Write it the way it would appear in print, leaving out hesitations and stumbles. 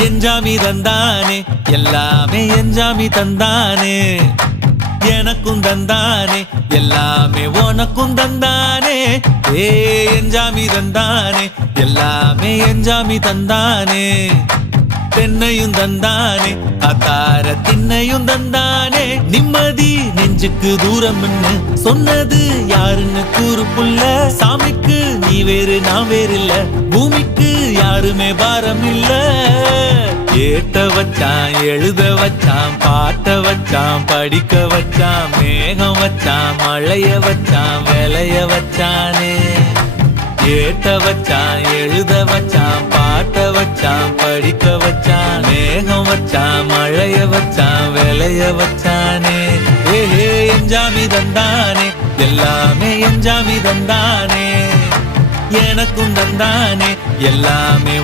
எஞ்சாமி தந்தானே எல்லாமே எஞ்சாமி தந்தானே எனக்கும் தந்தானே எல்லாமே உனக்கும் தந்தானே ஏ எஞ்சாமி தந்தானே எல்லாமே எஞ்சாமி தந்தானே தென்னையும் தந்தானே அத்தார திண்ணையும் தந்தானே நிம்மதி நெஞ்சுக்கு தூரம் சொன்னது யாருன்னு கூறு புள்ள சாமிக்கு நீ வேறு நான் வேறு இல்ல பூமிக்கு யாருமே பாரம் இல்ல ஏத்த வச்சான் எழுத வச்சான் பாட்ட வச்சான் படிக்க வச்சான் மேகம் வச்சான் மழைய வச்சான் விளைய வச்சானே ஏத்த வச்சான் எழுத வச்சான் பாட்ட வச்சான் படிக்க வச்சான் மேகம் வச்சான் மழைய வச்சான் விளைய வச்சானே ஏஹே எஞ்சாமி தந்தானே எல்லாமே எஞ்சாமி தந்தானே எனக்கும் தந்தானே எல்லாமே